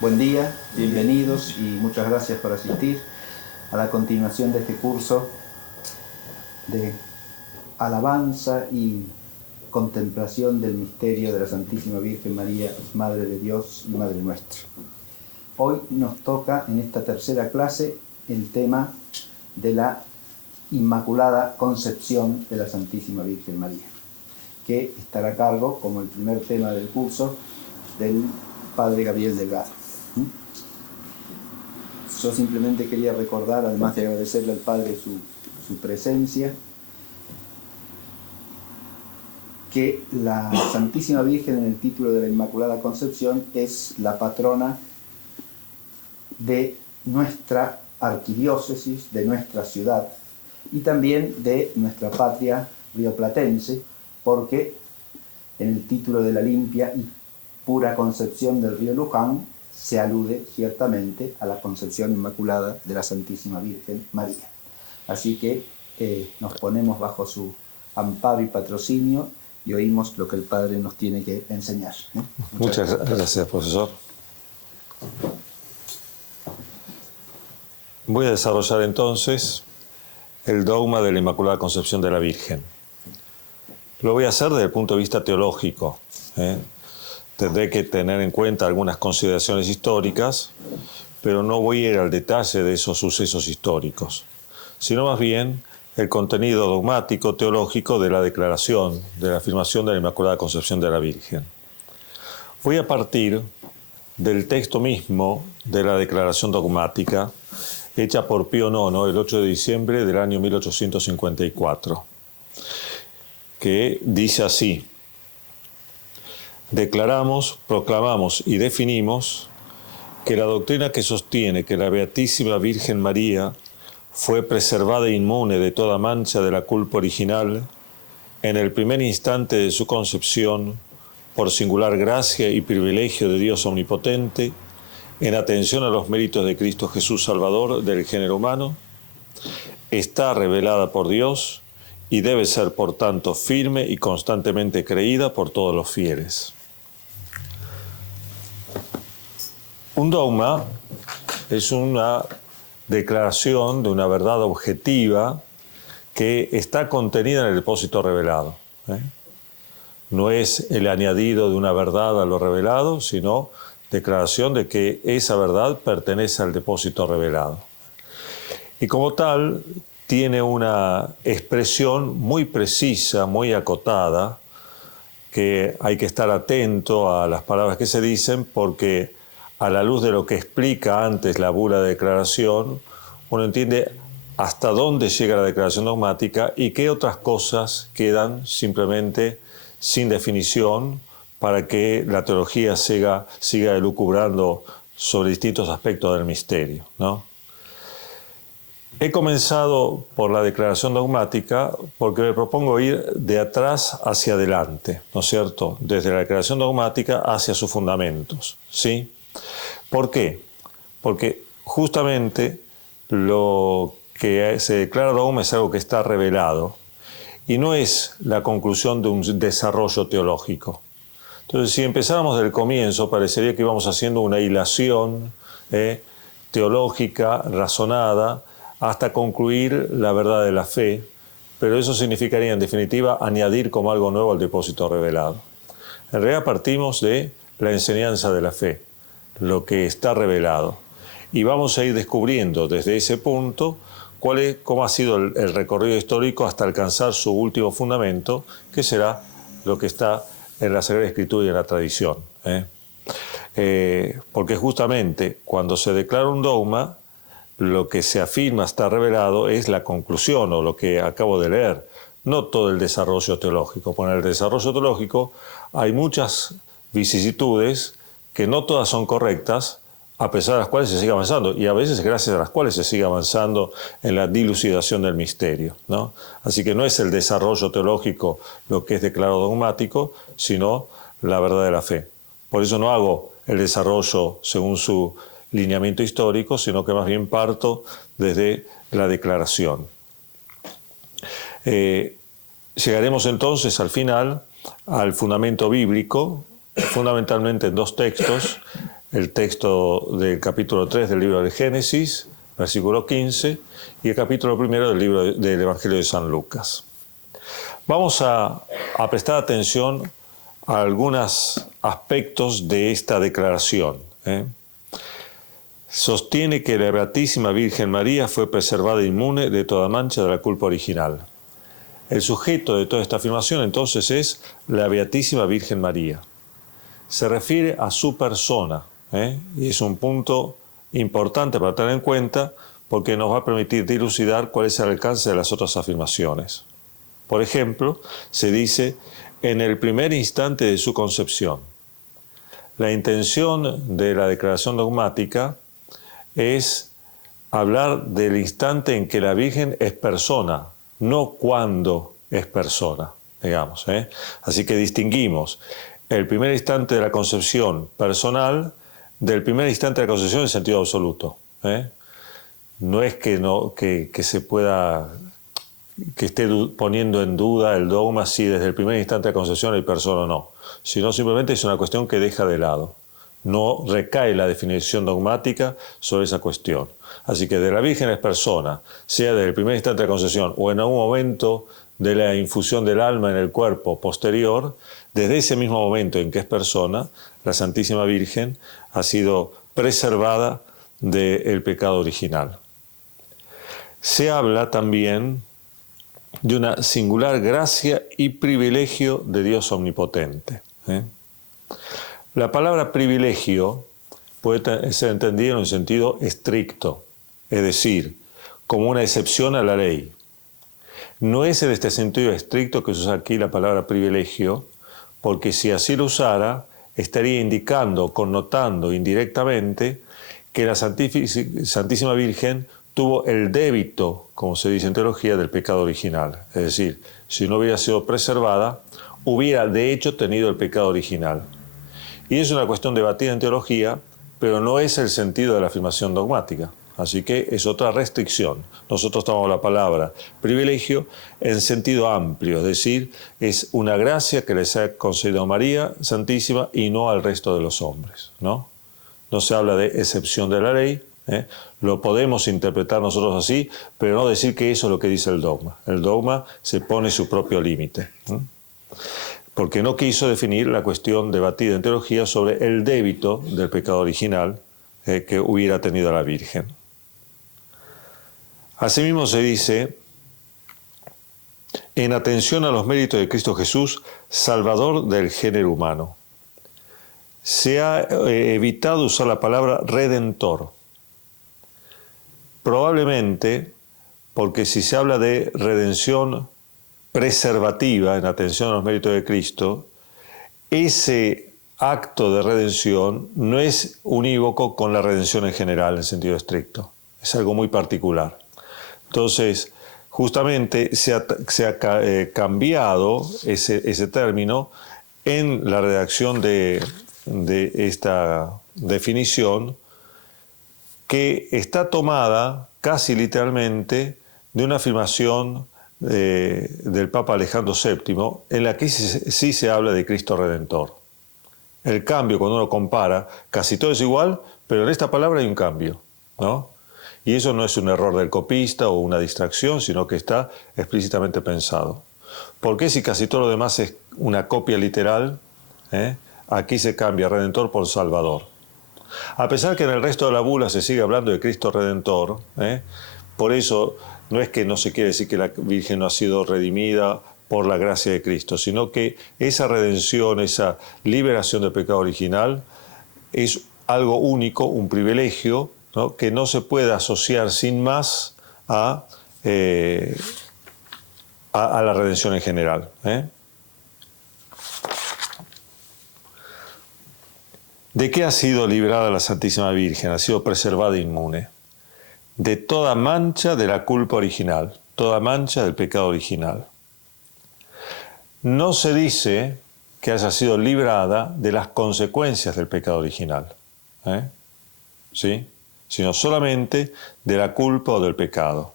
Buen día, bienvenidos y muchas gracias por asistir a la continuación de este curso de alabanza y contemplación del misterio de la Santísima Virgen María, Madre de Dios y Madre nuestra. Hoy nos toca en esta tercera clase el tema de la Inmaculada Concepción de la Santísima Virgen María, que estará a cargo, como el primer tema del curso, del Padre Gabriel Delgado. Yo simplemente quería recordar, además de agradecerle al Padre su presencia, que la Santísima Virgen, en el título de la Inmaculada Concepción, es la patrona de nuestra arquidiócesis, de nuestra ciudad y también de nuestra patria rioplatense, porque en el título de la limpia y pura concepción del río Luján se alude ciertamente a la concepción inmaculada de la Santísima Virgen María. Así que nos ponemos bajo su amparo y patrocinio y oímos lo que el Padre nos tiene que enseñar. Muchas gracias, profesor. Voy a desarrollar entonces el dogma de la Inmaculada Concepción de la Virgen. Lo voy a hacer desde el punto de vista teológico. Tendré que tener en cuenta algunas consideraciones históricas, pero no voy a ir al detalle de esos sucesos históricos, sino más bien el contenido dogmático, teológico de la declaración, de la afirmación de la Inmaculada Concepción de la Virgen. Voy a partir del texto mismo de la declaración dogmática, hecha por Pío IX el 8 de diciembre del año 1854, que dice así: declaramos, proclamamos y definimos que la doctrina que sostiene que la Beatísima Virgen María fue preservada e inmune de toda mancha de la culpa original en el primer instante de su concepción, por singular gracia y privilegio de Dios Omnipotente, en atención a los méritos de Cristo Jesús Salvador del género humano, está revelada por Dios y debe ser, por tanto, firme y constantemente creída por todos los fieles. Un dogma es una declaración de una verdad objetiva que está contenida en el depósito revelado. No es el añadido de una verdad a lo revelado, sino declaración de que esa verdad pertenece al depósito revelado. Y como tal, tiene una expresión muy precisa, muy acotada, que hay que estar atento a las palabras que se dicen, porque a la luz de lo que explica antes la bula de declaración, uno entiende hasta dónde llega la declaración dogmática y qué otras cosas quedan simplemente sin definición para que la teología siga elucubrando sobre distintos aspectos del misterio, ¿no? He comenzado por la declaración dogmática porque me propongo ir de atrás hacia adelante, ¿no es cierto? Desde la declaración dogmática hacia sus fundamentos, ¿sí? ¿Por qué? Porque justamente lo que se declara dogma es algo que está revelado y no es la conclusión de un desarrollo teológico. Entonces, si empezáramos del comienzo, parecería que íbamos haciendo una hilación teológica, razonada, hasta concluir la verdad de la fe, pero eso significaría, en definitiva, añadir como algo nuevo al depósito revelado. En realidad partimos de la enseñanza de la fe, lo que está revelado, y vamos a ir descubriendo desde ese punto cómo ha sido el recorrido histórico hasta alcanzar su último fundamento, que será lo que está en la Sagrada Escritura y en la tradición. Porque justamente cuando se declara un dogma, lo que se afirma está revelado es la conclusión o lo que acabo de leer, no todo el desarrollo teológico. Por el desarrollo teológico hay muchas vicisitudes que no todas son correctas, a pesar de las cuales se sigue avanzando, y a veces gracias a las cuales se sigue avanzando en la dilucidación del misterio, ¿no? Así que no es el desarrollo teológico lo que es declarado dogmático, sino la verdad de la fe. Por eso no hago el desarrollo según su lineamiento histórico, sino que más bien parto desde la declaración. Llegaremos entonces al final al fundamento bíblico, fundamentalmente en dos textos, el texto del capítulo 3 del libro de Génesis, versículo 15, y el capítulo 1 del libro del Evangelio de San Lucas. Vamos a prestar atención a algunos aspectos de esta declaración. Sostiene que la Beatísima Virgen María fue preservada inmune de toda mancha de la culpa original. El sujeto de toda esta afirmación entonces es la Beatísima Virgen María. Se refiere a su persona, y es un punto importante para tener en cuenta porque nos va a permitir dilucidar cuál es el alcance de las otras afirmaciones. Por ejemplo, se dice en el primer instante de su concepción. La intención de la declaración dogmática es hablar del instante en que la Virgen es persona, no cuando es persona, digamos. Así que distinguimos el primer instante de la concepción personal del primer instante de la concepción en sentido absoluto. No es que se pueda, que esté poniendo en duda el dogma si desde el primer instante de la concepción hay persona o no, sino simplemente es una cuestión que deja de lado. No recae la definición dogmática sobre esa cuestión. Así que de la Virgen es persona, sea desde el primer instante de la concepción o en algún momento de la infusión del alma en el cuerpo posterior, desde ese mismo momento en que es persona, la Santísima Virgen ha sido preservada del pecado original. Se habla también de una singular gracia y privilegio de Dios omnipotente. La palabra privilegio puede ser entendida en un sentido estricto, es decir, como una excepción a la ley. No es en este sentido estricto que se usa aquí la palabra privilegio, porque si así lo usara, estaría indicando, connotando indirectamente que la Santísima Virgen tuvo el débito, como se dice en teología, del pecado original. Es decir, si no hubiera sido preservada, hubiera de hecho tenido el pecado original. Y es una cuestión debatida en teología, pero no es el sentido de la afirmación dogmática. Así que es otra restricción. Nosotros tomamos la palabra privilegio en sentido amplio, es decir, es una gracia que les ha concedido a María Santísima y no al resto de los hombres, ¿no? No se habla de excepción de la ley, lo podemos interpretar nosotros así, pero no decir que eso es lo que dice el dogma. El dogma se pone su propio límite, porque no quiso definir la cuestión debatida en teología sobre el débito del pecado original que hubiera tenido la Virgen. Asimismo se dice, en atención a los méritos de Cristo Jesús, Salvador del género humano. Se ha evitado usar la palabra redentor. Probablemente porque si se habla de redención preservativa en atención a los méritos de Cristo, ese acto de redención no es unívoco con la redención en general en sentido estricto. Es algo muy particular. Entonces, justamente se ha cambiado ese término en la redacción de esta definición, que está tomada casi literalmente de una afirmación del Papa Alejandro VII, en la que sí se habla de Cristo Redentor. El cambio, cuando uno compara, casi todo es igual, pero en esta palabra hay un cambio, ¿no? Y eso no es un error del copista o una distracción, sino que está explícitamente pensado. ¿Por qué si casi todo lo demás es una copia literal? Aquí se cambia Redentor por Salvador. A pesar que en el resto de la bula se sigue hablando de Cristo Redentor, por eso no es que no se quiere decir que la Virgen no ha sido redimida por la gracia de Cristo, sino que esa redención, esa liberación del pecado original es algo único, un privilegio, ¿no?, que no se puede asociar sin más a la redención en general. ¿De qué ha sido librada la Santísima Virgen? Ha sido preservada inmune. De toda mancha de la culpa original, toda mancha del pecado original. No se dice que haya sido librada de las consecuencias del pecado original, ¿sí?, sino solamente de la culpa o del pecado.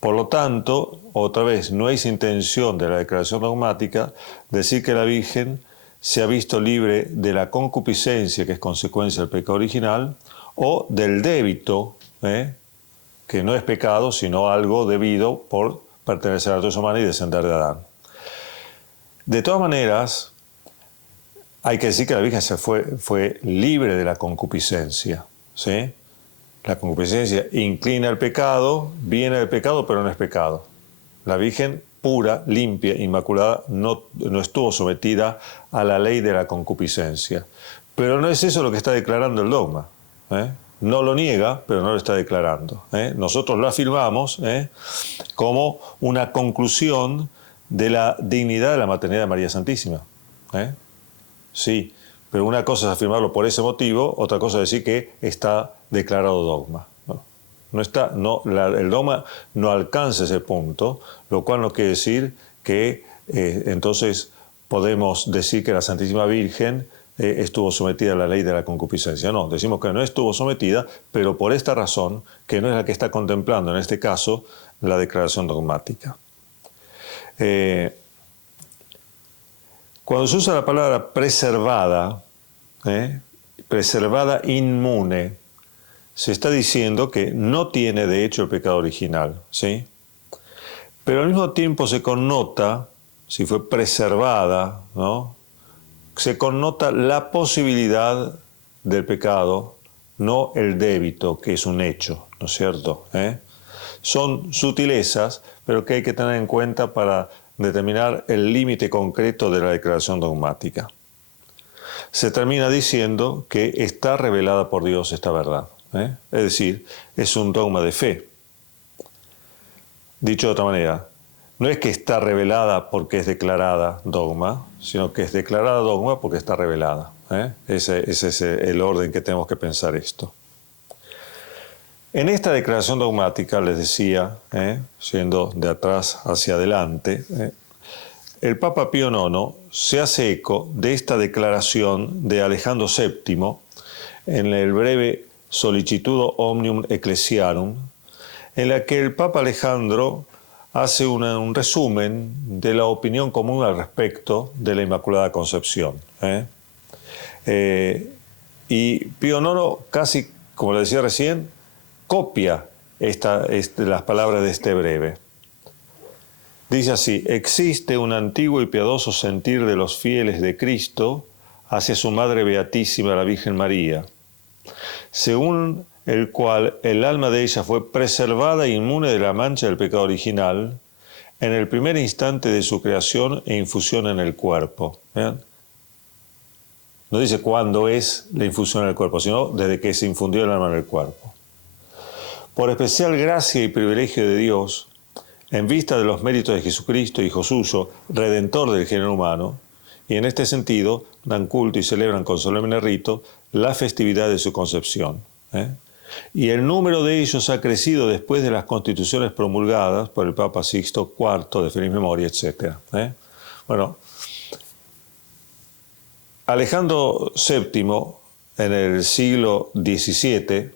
Por lo tanto, otra vez, no es intención de la declaración dogmática decir que la Virgen se ha visto libre de la concupiscencia, que es consecuencia del pecado original, o del débito, que no es pecado, sino algo debido por pertenecer a la naturaleza humana y descender de Adán. De todas maneras, hay que decir que la Virgen fue libre de la concupiscencia, ¿sí? La concupiscencia inclina al pecado, viene del pecado, pero no es pecado. La Virgen pura, limpia, inmaculada, no estuvo sometida a la ley de la concupiscencia. Pero no es eso lo que está declarando el dogma. No lo niega, pero no lo está declarando. Nosotros lo afirmamos como una conclusión de la dignidad de la maternidad de María Santísima. Sí, pero una cosa es afirmarlo por ese motivo, otra cosa es decir que está declarado dogma. El dogma no alcanza ese punto, lo cual no quiere decir que entonces podemos decir que la Santísima Virgen estuvo sometida a la ley de la concupiscencia. No, decimos que no estuvo sometida, pero por esta razón, que no es la que está contemplando en este caso la declaración dogmática. Cuando se usa la palabra preservada, preservada inmune, se está diciendo que no tiene de hecho el pecado original, ¿sí? Pero al mismo tiempo se connota, si fue preservada, ¿no? Se connota la posibilidad del pecado, no el débito, que es un hecho, ¿no es cierto? Son sutilezas, pero que hay que tener en cuenta para determinar el límite concreto de la declaración dogmática. Se termina diciendo que está revelada por Dios esta verdad. Es decir, es un dogma de fe. Dicho de otra manera, no es que está revelada porque es declarada dogma, sino que es declarada dogma porque está revelada. Ese es el orden que tenemos que pensar esto. En esta declaración dogmática, les decía, siendo de atrás hacia adelante, el Papa Pío IX se hace eco de esta declaración de Alejandro VII en el breve Solicitudo Omnium Ecclesiarum, en la que el Papa Alejandro hace un resumen de la opinión común al respecto de la Inmaculada Concepción. Y Pío IX, casi como le decía recién, copia las palabras de este breve. Dice así: existe un antiguo y piadoso sentir de los fieles de Cristo hacia su Madre Beatísima, la Virgen María, según el cual el alma de ella fue preservada e inmune de la mancha del pecado original en el primer instante de su creación e infusión en el cuerpo. ¿Vean? No dice cuándo es la infusión en el cuerpo, sino desde que se infundió el alma en el cuerpo. Por especial gracia y privilegio de Dios, en vista de los méritos de Jesucristo, Hijo suyo, Redentor del género humano, y en este sentido dan culto y celebran con solemne rito la festividad de su concepción. Y el número de ellos ha crecido después de las constituciones promulgadas por el Papa Sixto IV, de feliz memoria, etc. Bueno, Alejandro VII, en el siglo XVII,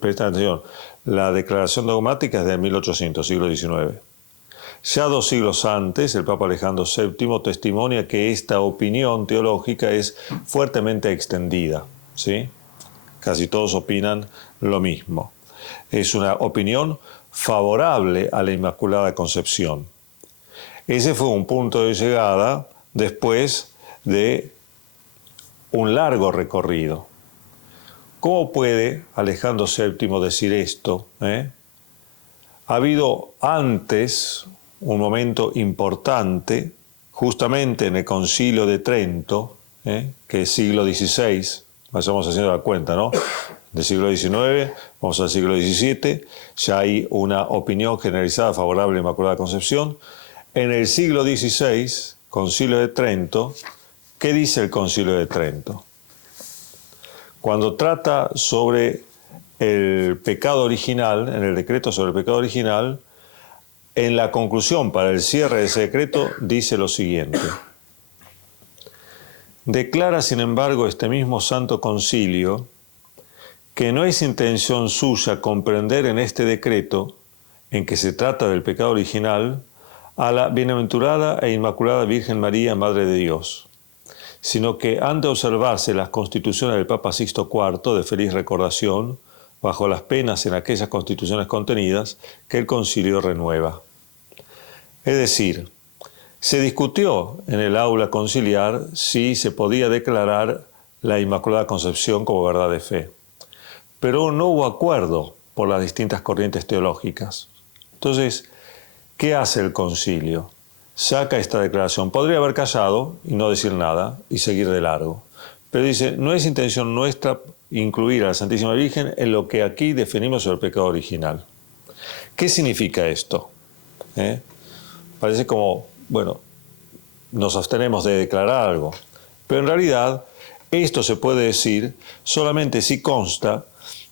presta atención, la declaración dogmática es de 1800, siglo XIX. Ya 2 siglos antes, el Papa Alejandro VII testimonia que esta opinión teológica es fuertemente extendida, ¿sí? Casi todos opinan lo mismo. Es una opinión favorable a la Inmaculada Concepción. Ese fue un punto de llegada después de un largo recorrido. ¿Cómo puede Alejandro VII decir esto? Ha habido antes un momento importante, justamente en el Concilio de Trento, que es siglo XVI, vayamos haciendo la cuenta, ¿no? Del siglo XIX, vamos al siglo XVII, ya hay una opinión generalizada favorable a la Inmaculada Concepción. En el siglo XVI, Concilio de Trento, ¿qué dice el Concilio de Trento? Cuando trata sobre el pecado original, en el decreto sobre el pecado original, en la conclusión para el cierre de ese decreto dice lo siguiente: declara, sin embargo, este mismo Santo Concilio que no es intención suya comprender en este decreto, en que se trata del pecado original, a la bienaventurada e inmaculada Virgen María, Madre de Dios, sino que han de observarse las constituciones del Papa Sixto IV de feliz recordación, bajo las penas en aquellas constituciones contenidas que el concilio renueva. Es decir, se discutió en el aula conciliar si se podía declarar la Inmaculada Concepción como verdad de fe, pero no hubo acuerdo por las distintas corrientes teológicas. Entonces, ¿qué hace el concilio? Saca esta declaración. Podría haber callado y no decir nada y seguir de largo, pero dice, no es intención nuestra incluir a la Santísima Virgen en lo que aquí definimos sobre el pecado original. ¿Qué significa esto? Parece como, bueno, nos abstenemos de declarar algo, pero en realidad esto se puede decir solamente si consta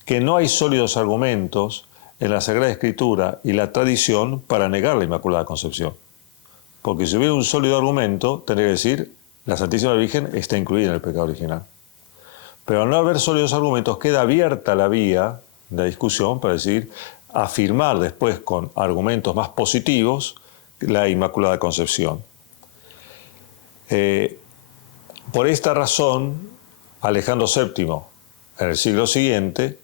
que no hay sólidos argumentos en la Sagrada Escritura y la tradición para negar la Inmaculada Concepción. Porque si hubiera un sólido argumento, tendría que decir, la Santísima Virgen está incluida en el pecado original. Pero al no haber sólidos argumentos, queda abierta la vía de discusión para decir, afirmar después con argumentos más positivos la Inmaculada Concepción. Por esta razón, Alejandro VII, en el siglo siguiente,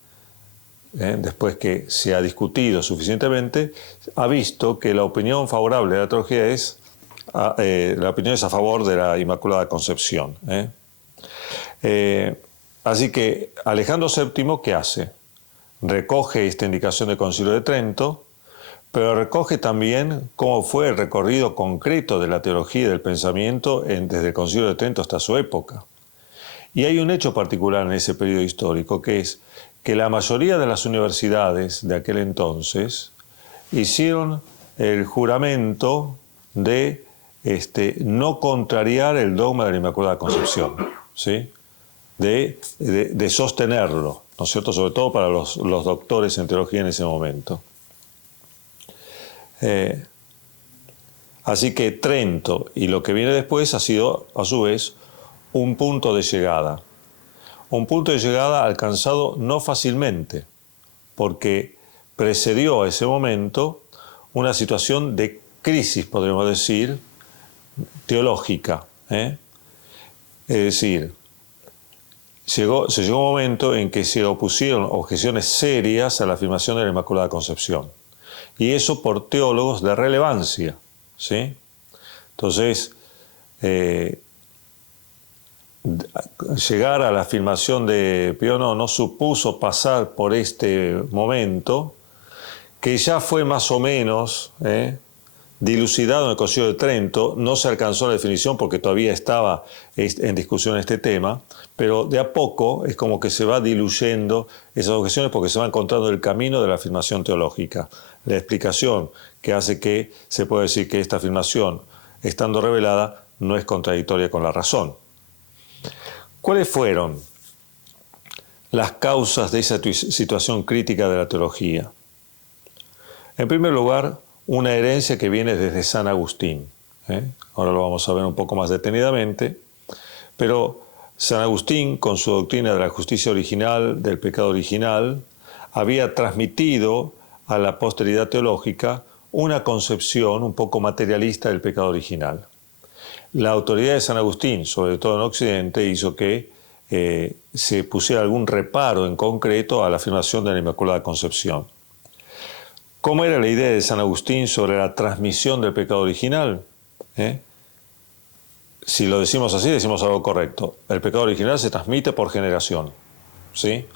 después que se ha discutido suficientemente, ha visto que la opinión favorable de la teología es la opinión es a favor de la Inmaculada Concepción. Así que Alejandro VII, ¿qué hace? Recoge esta indicación del Concilio de Trento, pero recoge también cómo fue el recorrido concreto de la teología y del pensamiento desde el Concilio de Trento hasta su época. Y hay un hecho particular en ese periodo histórico, que es que la mayoría de las universidades de aquel entonces hicieron el juramento de no contrariar el dogma de la Inmaculada Concepción, ¿sí? de sostenerlo, ¿no es cierto?, sobre todo para los doctores en teología en ese momento. Así que Trento y lo que viene después ha sido, a su vez, un punto de llegada. Un punto de llegada alcanzado no fácilmente, porque precedió a ese momento una situación de crisis, podríamos decir, teológica. Es decir, se llegó un momento en que se opusieron objeciones serias a la afirmación de la Inmaculada Concepción. Y eso por teólogos de relevancia, ¿sí? Entonces, llegar a la afirmación de Pío IX supuso pasar por este momento que ya fue más o menos dilucidado en el Concilio de Trento. No se alcanzó la definición porque todavía estaba en discusión este tema, pero de a poco es como que se va diluyendo esas objeciones porque se va encontrando el camino de la afirmación teológica, la explicación que hace que se pueda decir que esta afirmación, estando revelada, no es contradictoria con la razón. ¿Cuáles fueron las causas de esa situación crítica de la teología? En primer lugar, una herencia que viene desde San Agustín. Ahora lo vamos a ver un poco más detenidamente, pero San Agustín, con su doctrina de la justicia original, del pecado original, había transmitido a la posteridad teológica una concepción un poco materialista del pecado original. La autoridad de San Agustín, sobre todo en Occidente, hizo que se pusiera algún reparo en concreto a la afirmación de la Inmaculada Concepción. ¿Cómo era la idea de San Agustín sobre la transmisión del pecado original? Si lo decimos así, decimos algo correcto. El pecado original se transmite por generación, ¿sí?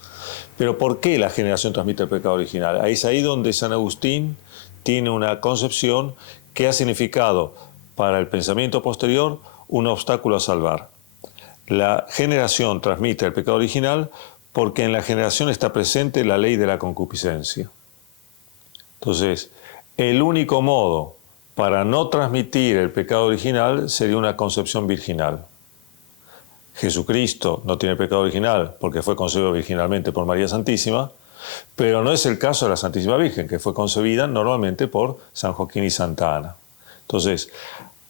Pero ¿por qué la generación transmite el pecado original? Es ahí donde San Agustín tiene una concepción que ha significado para el pensamiento posterior un obstáculo a salvar. La generación transmite el pecado original porque en la generación está presente la ley de la concupiscencia. Entonces, el único modo para no transmitir el pecado original sería una concepción virginal. Jesucristo no tiene pecado original porque fue concebido virginalmente por María Santísima, pero no es el caso de la Santísima Virgen, que fue concebida normalmente por San Joaquín y Santa Ana. Entonces,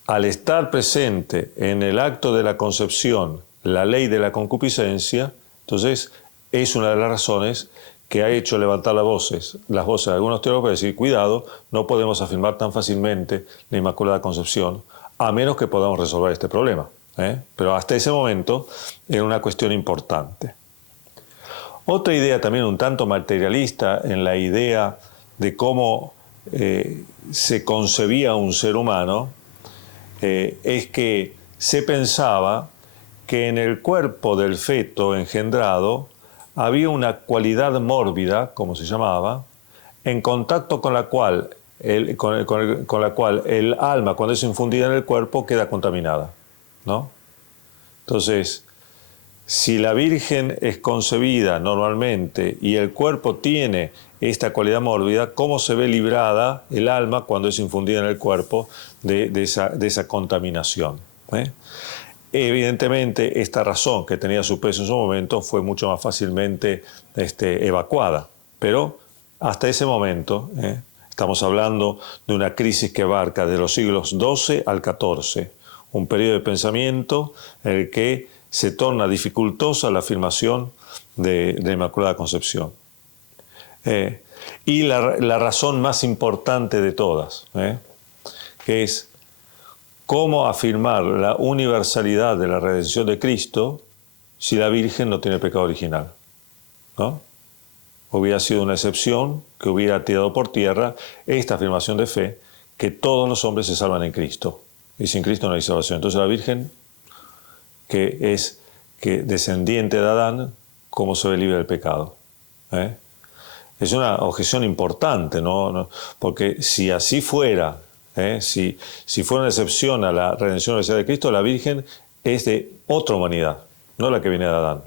al estar presente en el acto de la concepción la ley de la concupiscencia, entonces es una de las razones que ha hecho levantar las voces de algunos teólogos para decir, cuidado, no podemos afirmar tan fácilmente la Inmaculada Concepción, a menos que podamos resolver este problema. Pero hasta ese momento era una cuestión importante. Otra idea también un tanto materialista en la idea de cómo se concebía un ser humano es que se pensaba que en el cuerpo del feto engendrado había una cualidad mórbida, como se llamaba, en contacto con la cual el alma, cuando es infundida en el cuerpo, queda contaminada, ¿no? Entonces, si la Virgen es concebida normalmente y el cuerpo tiene esta cualidad mórbida, ¿cómo se ve librada el alma cuando es infundida en el cuerpo de esa contaminación? Evidentemente, esta razón que tenía su peso en su momento fue mucho más fácilmente evacuada, pero hasta ese momento, estamos hablando de una crisis que abarca de los siglos XII al XIV, un periodo de pensamiento en el que se torna dificultosa la afirmación de la Inmaculada Concepción. Y la razón más importante de todas, que es cómo afirmar la universalidad de la redención de Cristo si la Virgen no tiene pecado original, ¿no? Hubiera sido una excepción que hubiera tirado por tierra esta afirmación de fe, que todos los hombres se salvan en Cristo, y sin Cristo no hay salvación. Entonces la Virgen, que es descendiente de Adán, ¿cómo se ve libre del pecado? Es una objeción importante, ¿no? Porque si así fuera, si fuera una excepción a la redención universal de Cristo, la Virgen es de otra humanidad, no la que viene de Adán.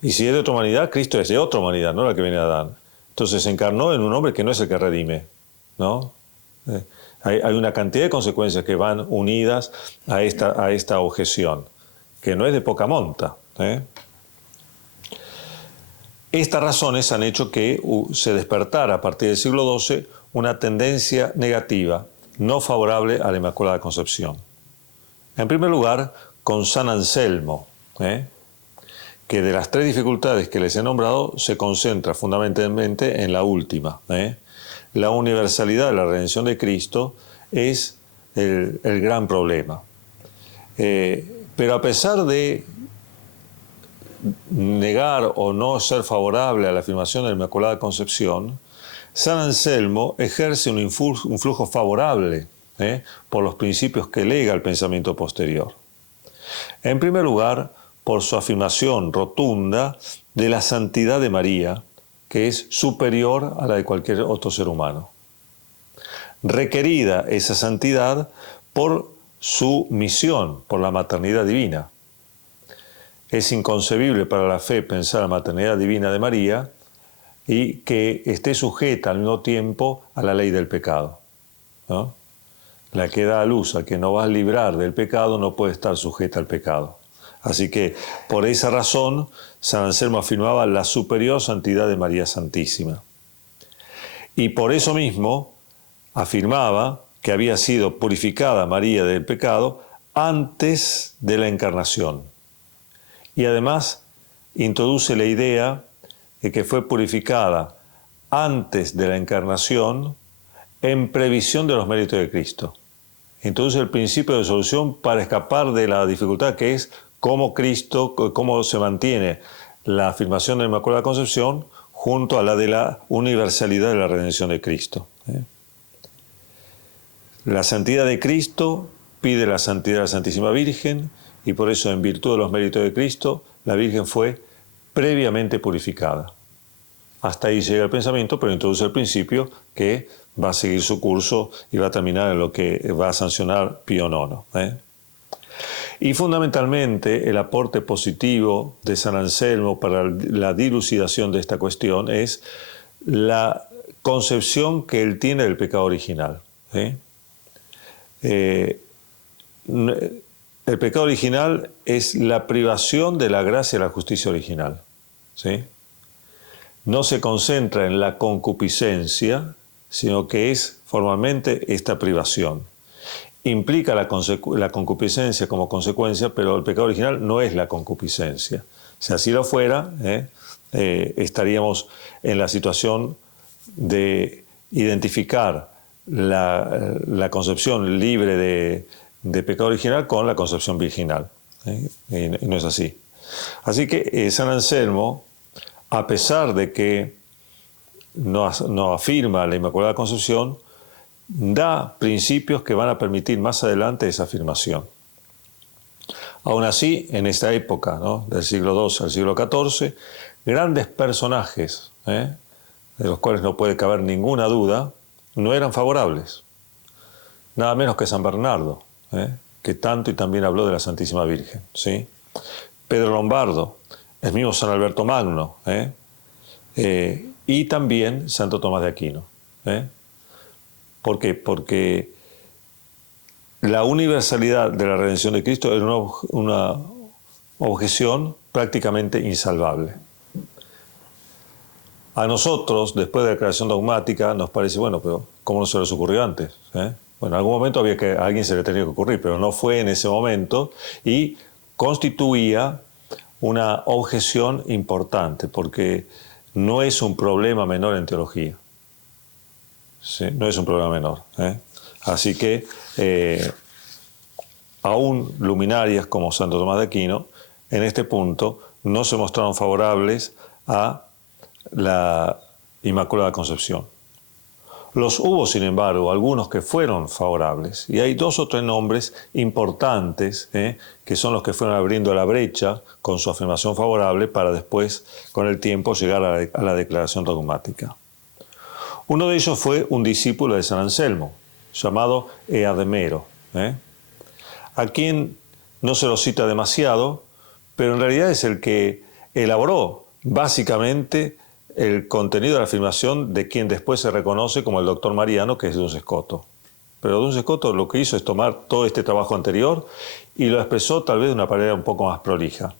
Y si es de otra humanidad, Cristo es de otra humanidad, no la que viene de Adán. Entonces se encarnó en un hombre que no es el que redime, ¿no? Hay una cantidad de consecuencias que van unidas a esta objeción, que no es de poca monta. Estas razones han hecho que se despertara a partir del siglo XII una tendencia negativa, no favorable a la Inmaculada Concepción. En primer lugar, con San Anselmo, que de las tres dificultades que les he nombrado se concentra fundamentalmente en la última. La universalidad de la redención de Cristo es el gran problema. Pero a pesar de negar o no ser favorable a la afirmación de la Inmaculada Concepción, San Anselmo ejerce un influjo favorable por los principios que lega el pensamiento posterior. En primer lugar, por su afirmación rotunda de la santidad de María, que es superior a la de cualquier otro ser humano. Requerida esa santidad por su misión, por la maternidad divina. Es inconcebible para la fe pensar la maternidad divina de María y que esté sujeta al mismo tiempo a la ley del pecado, ¿no? La que da a luz a que no va a librar del pecado no puede estar sujeta al pecado. Así que por esa razón San Anselmo afirmaba la superior santidad de María Santísima. Y por eso mismo afirmaba que había sido purificada María del pecado antes de la encarnación. Y además introduce la idea de que fue purificada antes de la encarnación en previsión de los méritos de Cristo. Introduce el principio de solución para escapar de la dificultad que es cómo se mantiene la afirmación de la Inmaculada Concepción junto a la de la universalidad de la redención de Cristo. La santidad de Cristo pide la santidad de la Santísima Virgen y por eso, en virtud de los méritos de Cristo, la Virgen fue previamente purificada. Hasta ahí llega el pensamiento, pero introduce el principio que va a seguir su curso y va a terminar en lo que va a sancionar Pío IX. Y fundamentalmente el aporte positivo de San Anselmo para la dilucidación de esta cuestión es la concepción que él tiene del pecado original. El pecado original es la privación de la gracia y la justicia original. ¿Sí? No se concentra en la concupiscencia, sino que es formalmente esta privación. Implica la concupiscencia como consecuencia, pero el pecado original no es la concupiscencia, Si así lo fuera, estaríamos en la situación de identificar la concepción libre de pecado original con la concepción virginal. Y no es así. Así que San Anselmo, a pesar de que no afirma la Inmaculada Concepción, da principios que van a permitir más adelante esa afirmación. Aún así, en esta época, ¿no?, del siglo XII al siglo XIV, grandes personajes, de los cuales no puede caber ninguna duda, no eran favorables. Nada menos que San Bernardo, que tanto y también habló de la Santísima Virgen, ¿sí? Pedro Lombardo, el mismo San Alberto Magno, y también Santo Tomás de Aquino. ¿Por qué? Porque la universalidad de la redención de Cristo era una objeción prácticamente insalvable. A nosotros, después de la declaración dogmática, nos parece, bueno, pero ¿cómo no se les ocurrió antes? Bueno, en algún momento a alguien se le tenía que ocurrir, pero no fue en ese momento y constituía una objeción importante, porque no es un problema menor en teología. ¿Sí? No es un problema menor. Así que aún luminarias como Santo Tomás de Aquino, en este punto no se mostraron favorables a la Inmaculada Concepción. Los hubo, sin embargo, algunos que fueron favorables, y hay 2 o 3 nombres importantes, que son los que fueron abriendo la brecha con su afirmación favorable para después, con el tiempo, llegar a la declaración dogmática. Uno de ellos fue un discípulo de San Anselmo, llamado Eadmero, a quien no se lo cita demasiado, pero en realidad es el que elaboró básicamente el contenido de la afirmación de quien después se reconoce como el doctor Mariano, que es Duns Scoto. Pero Duns Scoto lo que hizo es tomar todo este trabajo anterior y lo expresó tal vez de una manera un poco más prolija.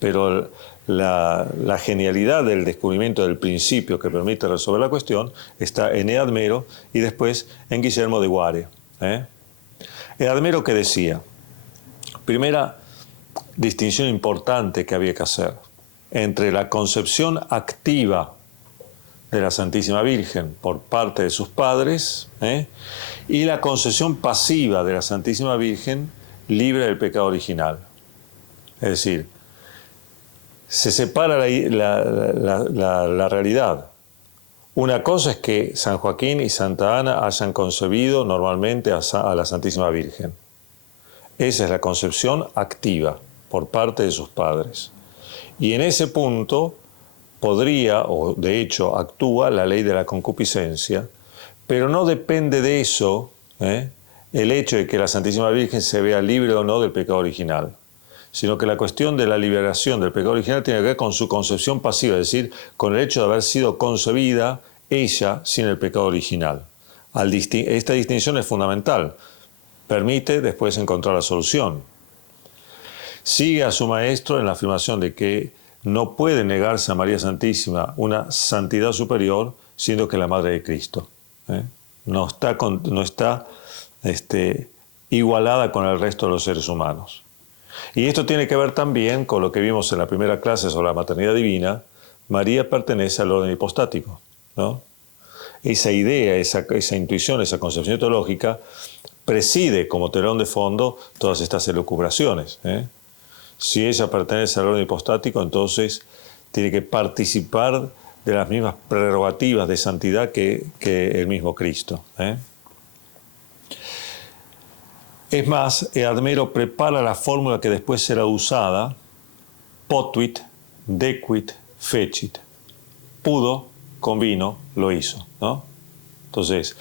Pero la genialidad del descubrimiento del principio que permite resolver la cuestión está en Eadmero y después en Guillermo de Guare. Eadmero, que decía, primera distinción importante que había que hacer entre la concepción activa de la Santísima Virgen por parte de sus padres y la concepción pasiva de la Santísima Virgen libre del pecado original. Es decir, se separa la realidad. Una cosa es que San Joaquín y Santa Ana hayan concebido normalmente a la Santísima Virgen. Esa es la concepción activa por parte de sus padres. Y en ese punto podría, o de hecho actúa, la ley de la concupiscencia, pero no depende de eso el hecho de que la Santísima Virgen se vea libre o no del pecado original, sino que la cuestión de la liberación del pecado original tiene que ver con su concepción pasiva, es decir, con el hecho de haber sido concebida ella sin el pecado original. Esta distinción es fundamental, permite después encontrar la solución. Sigue a su maestro en la afirmación de que no puede negarse a María Santísima una santidad superior, siendo que es la Madre de Cristo. No está igualada con el resto de los seres humanos. Y esto tiene que ver también con lo que vimos en la primera clase sobre la maternidad divina. María pertenece al orden hipostático, ¿no? Esa idea, esa intuición, esa concepción teológica preside como telón de fondo todas estas elucubraciones. Si ella pertenece al orden hipostático, entonces tiene que participar de las mismas prerrogativas de santidad que el mismo Cristo. Es más, Eadmero prepara la fórmula que después será usada: potuit, dequit, fecit. Pudo, convino, lo hizo, ¿no? Entonces,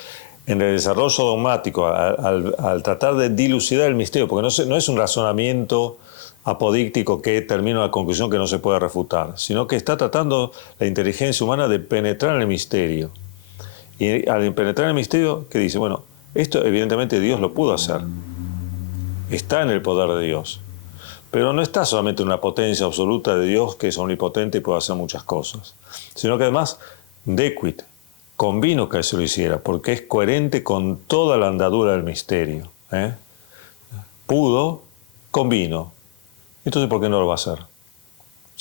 en el desarrollo dogmático, al tratar de dilucidar el misterio, porque no es un razonamiento apodíctico que termina en la conclusión que no se puede refutar, sino que está tratando la inteligencia humana de penetrar en el misterio. Y al penetrar en el misterio, ¿qué dice? Bueno, esto evidentemente Dios lo pudo hacer. Está en el poder de Dios. Pero no está solamente en una potencia absoluta de Dios que es omnipotente y puede hacer muchas cosas, sino que además, dequit, convino que se lo hiciera, porque es coherente con toda la andadura del misterio. Pudo, convino. Entonces, ¿por qué no lo va a hacer?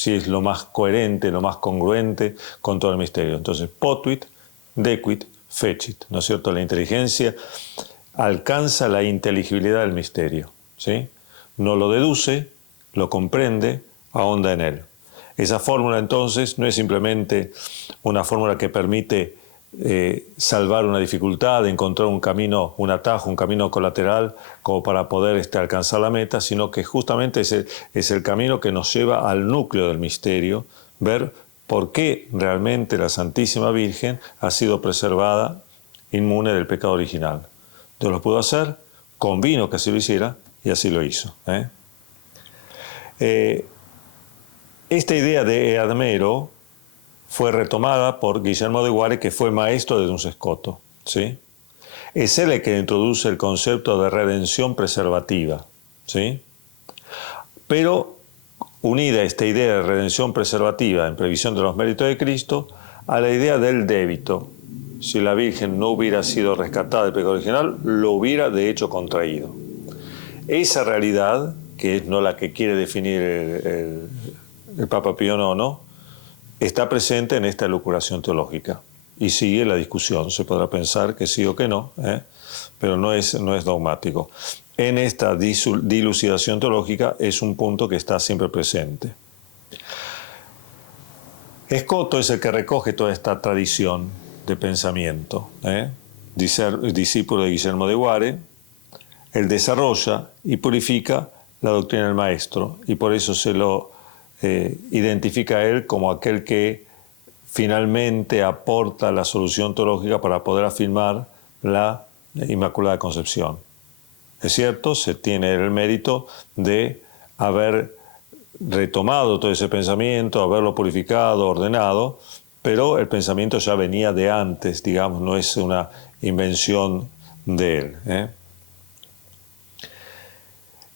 si es lo más coherente, lo más congruente con todo el misterio. Entonces, potuit, dequit, fecit, ¿no es cierto? La inteligencia alcanza la inteligibilidad del misterio, ¿sí? No lo deduce, lo comprende, ahonda en él. Esa fórmula entonces no es simplemente una fórmula que permite salvar una dificultad, encontrar un camino, un atajo, un camino colateral como para poder alcanzar la meta, sino que justamente es el camino que nos lleva al núcleo del misterio, ver por qué realmente la Santísima Virgen ha sido preservada inmune del pecado original. Dios lo pudo hacer, convino que así lo hiciera y así lo hizo. Esta idea de Admero fue retomada por Guillermo de Guare, que fue maestro de Duns Scoto, ¿sí? Es él el que introduce el concepto de redención preservativa, ¿sí? Pero unida esta idea de redención preservativa en previsión de los méritos de Cristo a la idea del débito. Si la Virgen no hubiera sido rescatada del pecado original, lo hubiera de hecho contraído. Esa realidad, que es no la que quiere definir el Papa Pío IX, está presente en esta elucubración teológica y sigue la discusión. Se podrá pensar que sí o que no, pero no es dogmático. En esta dilucidación teológica es un punto que está siempre presente. Scoto es el que recoge toda esta tradición de pensamiento, discípulo de Guillermo de Guare. Él desarrolla y purifica la doctrina del Maestro y por eso se lo identifica a él como aquel que finalmente aporta la solución teológica para poder afirmar la Inmaculada Concepción. Es cierto, se tiene el mérito de haber retomado todo ese pensamiento, haberlo purificado, ordenado, pero el pensamiento ya venía de antes, digamos, no es una invención de él.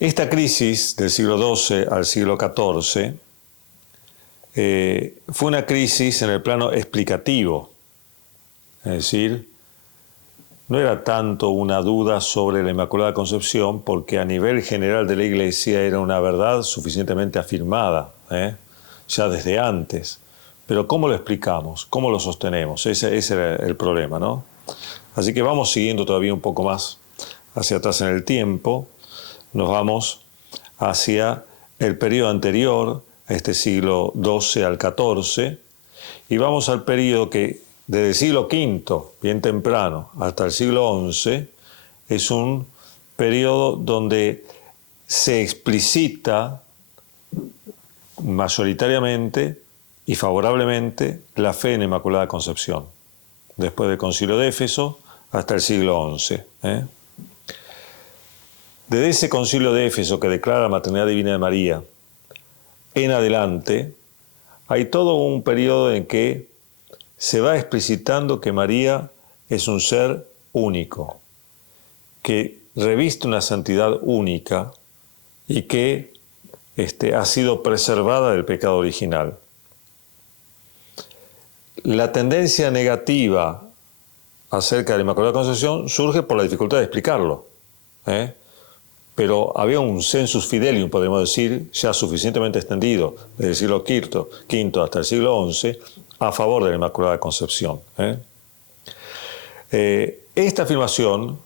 Esta crisis del siglo XII al siglo XIV fue una crisis en el plano explicativo, es decir, no era tanto una duda sobre la Inmaculada Concepción, porque a nivel general de la Iglesia era una verdad suficientemente afirmada, ya desde antes. Pero ¿cómo lo explicamos? ¿Cómo lo sostenemos? Ese era el problema, ¿no? Así que vamos siguiendo todavía un poco más hacia atrás en el tiempo. Nos vamos hacia el periodo anterior a este siglo XII al XIV y vamos al periodo que desde el siglo V, bien temprano, hasta el siglo XI, es un periodo donde se explicita mayoritariamente y favorablemente la fe en la Inmaculada Concepción, después del Concilio de Éfeso hasta el siglo XI. Desde ese Concilio de Éfeso que declara la maternidad divina de María en adelante, hay todo un periodo en que se va explicitando que María es un ser único, que reviste una santidad única y que ha sido preservada del pecado original. La tendencia negativa acerca de la Inmaculada Concepción surge por la dificultad de explicarlo, pero había un sensus fidelium, podemos decir, ya suficientemente extendido desde el siglo V hasta el siglo XI, a favor de la Inmaculada Concepción. Esta afirmación,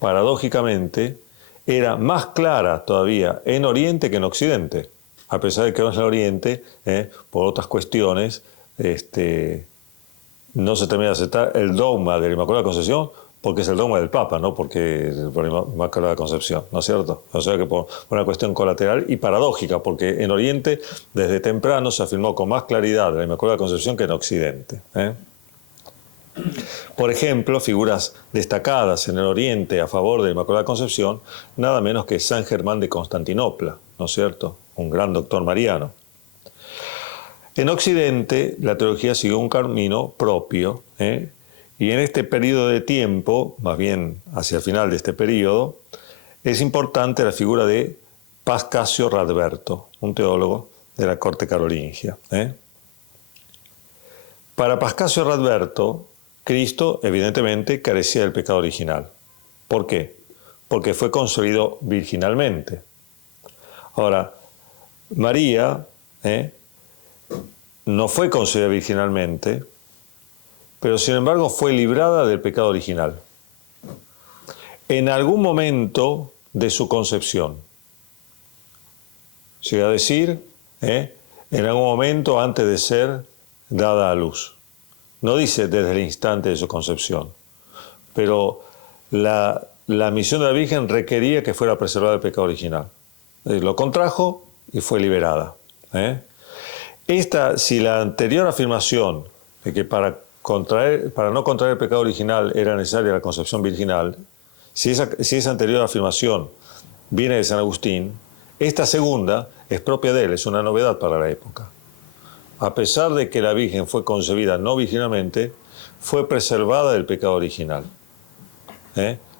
paradójicamente, era más clara todavía en Oriente que en Occidente, a pesar de que en Oriente, por otras cuestiones, no se termina de aceptar el dogma de la Inmaculada Concepción, porque es el dogma del Papa, no porque por la Inmaculada Concepción, ¿no es cierto? O sea que por una cuestión colateral y paradójica, porque en Oriente desde temprano se afirmó con más claridad la Inmaculada Concepción que en Occidente. Por ejemplo, figuras destacadas en el Oriente a favor de la Inmaculada Concepción, nada menos que San Germán de Constantinopla, ¿no es cierto? Un gran doctor mariano. En Occidente la teología siguió un camino propio, y en este periodo de tiempo, más bien hacia el final de este periodo, es importante la figura de Pascasio Radberto, un teólogo de la corte carolingia. Para Pascasio Radberto, Cristo evidentemente carecía del pecado original. ¿Por qué? Porque fue concebido virginalmente. Ahora, María no fue concebida virginalmente, pero sin embargo fue librada del pecado original. En algún momento de su concepción. Llega a decir, en algún momento antes de ser dada a luz. No dice desde el instante de su concepción, pero la misión de la Virgen requería que fuera preservada del pecado original. Lo contrajo y fue liberada. Si la anterior afirmación de que para no contraer el pecado original era necesaria la concepción virginal, si esa anterior afirmación viene de San Agustín, esta segunda es propia de él, es una novedad para la época. A pesar de que la Virgen fue concebida no virginalmente, fue preservada del pecado original.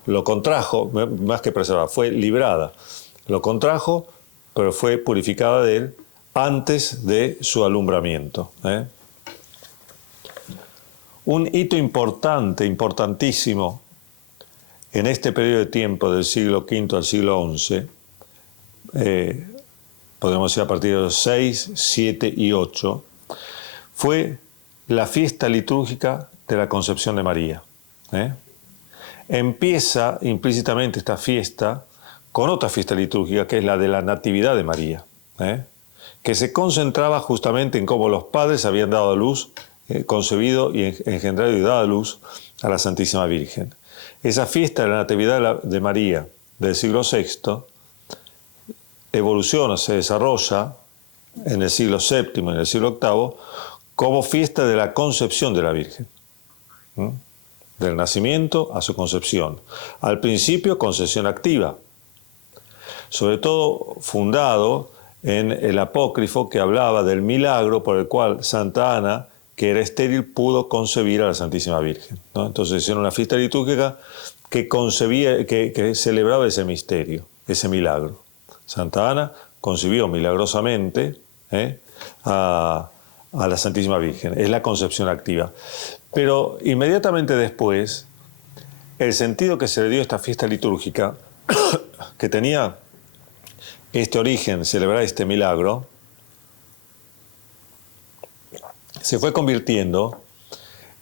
Lo contrajo, más que preservada, fue librada. Lo contrajo, pero fue purificada de él antes de su alumbramiento. Un hito importante, importantísimo, en este periodo de tiempo del siglo V al siglo XI, podemos decir a partir de los 6, 7 y 8, fue la fiesta litúrgica de la Concepción de María. Empieza implícitamente esta fiesta con otra fiesta litúrgica, que es la de la Natividad de María, que se concentraba justamente en cómo los padres habían dado a luz, concebido y engendrado y dado a luz a la Santísima Virgen. Esa fiesta de la Natividad de María del siglo VI evoluciona, se desarrolla en el siglo VII y en el siglo VIII como fiesta de la concepción de la Virgen. Del nacimiento a su concepción. Al principio, concepción activa. Sobre todo fundado en el apócrifo que hablaba del milagro por el cual Santa Ana, que era estéril, pudo concebir a la Santísima Virgen, ¿no? Entonces era una fiesta litúrgica que concebía, que celebraba ese misterio, ese milagro. Santa Ana concibió milagrosamente a la Santísima Virgen. Es la concepción activa. Pero inmediatamente después, el sentido que se le dio a esta fiesta litúrgica, que tenía este origen, celebrar este milagro, se fue convirtiendo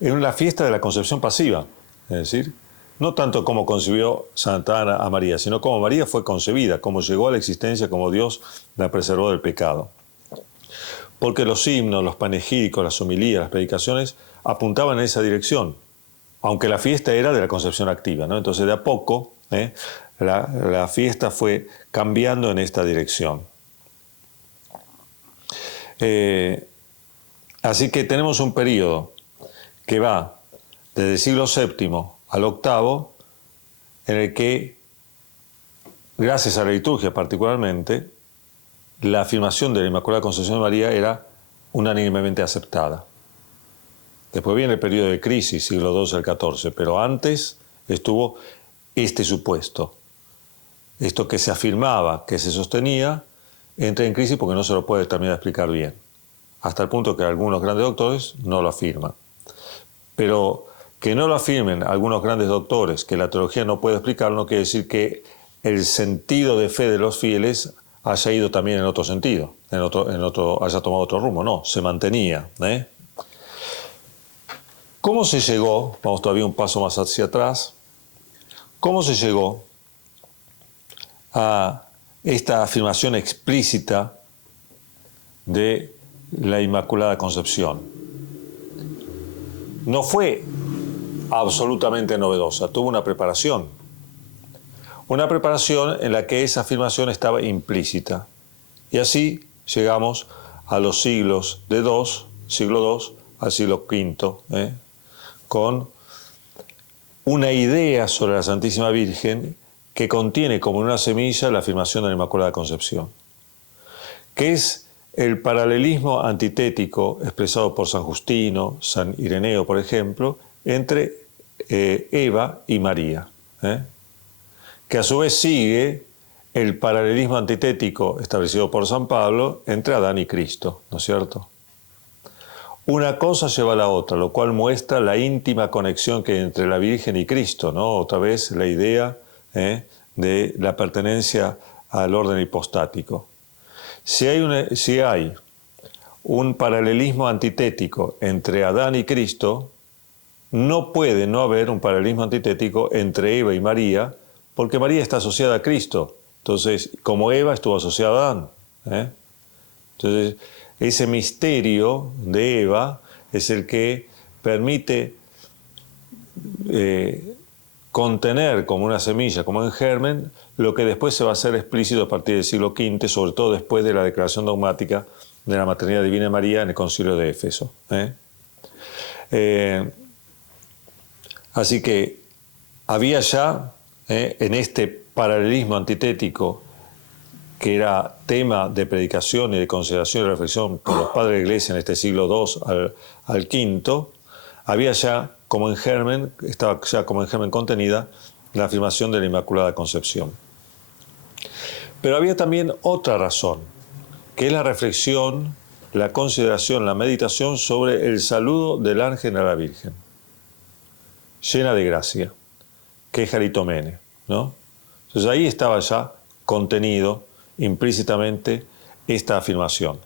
en una fiesta de la concepción pasiva. Es decir, no tanto como concibió Santa Ana a María, sino como María fue concebida, como llegó a la existencia, como Dios la preservó del pecado. Porque los himnos, los panegíricos, las homilías, las predicaciones apuntaban en esa dirección, aunque la fiesta era de la concepción activa, ¿no? Entonces de a poco la fiesta fue cambiando en esta dirección. Así que tenemos un periodo que va desde el siglo VII al VIII, en el que, gracias a la liturgia particularmente, la afirmación de la Inmaculada Concepción de María era unánimemente aceptada. Después viene el periodo de crisis, siglo XII al XIV, pero antes estuvo este supuesto. Esto que se afirmaba, que se sostenía, entra en crisis porque no se lo puede terminar de explicar bien. Hasta el punto que algunos grandes doctores no lo afirman. Pero que no lo afirmen algunos grandes doctores, que la teología no puede explicar, no quiere decir que el sentido de fe de los fieles haya ido también en otro sentido, haya tomado otro rumbo. No, se mantenía. ¿Cómo se llegó? Vamos todavía un paso más hacia atrás. ¿Cómo se llegó a esta afirmación explícita de la Inmaculada Concepción? No fue absolutamente novedosa, tuvo una preparación en la que esa afirmación estaba implícita. Y así llegamos a los siglos de siglo II al siglo V, con una idea sobre la Santísima Virgen que contiene como una semilla la afirmación de la Inmaculada Concepción, que es el paralelismo antitético expresado por San Justino, San Ireneo, por ejemplo, entre Eva y María, que a su vez sigue el paralelismo antitético establecido por San Pablo entre Adán y Cristo, ¿no es cierto? Una cosa lleva a la otra, lo cual muestra la íntima conexión que hay entre la Virgen y Cristo, ¿no? Otra vez la idea de la pertenencia al orden hipostático. Si hay un paralelismo antitético entre Adán y Cristo, no puede no haber un paralelismo antitético entre Eva y María, porque María está asociada a Cristo. Entonces, como Eva estuvo asociada a Adán. Entonces, ese misterio de Eva es el que permite contener como una semilla, como en germen, lo que después se va a hacer explícito a partir del siglo V, sobre todo después de la declaración dogmática de la maternidad divina de María en el Concilio de Éfeso. Así que había ya en este paralelismo antitético, que era tema de predicación y de consideración y reflexión por los padres de la Iglesia en este siglo II al V, había ya como en germen, estaba ya como en germen contenida la afirmación de la Inmaculada Concepción. Pero había también otra razón, que es la reflexión, la consideración, la meditación sobre el saludo del ángel a la Virgen, llena de gracia, que es Jaritomene, ¿no? Entonces ahí estaba ya contenido implícitamente esta afirmación.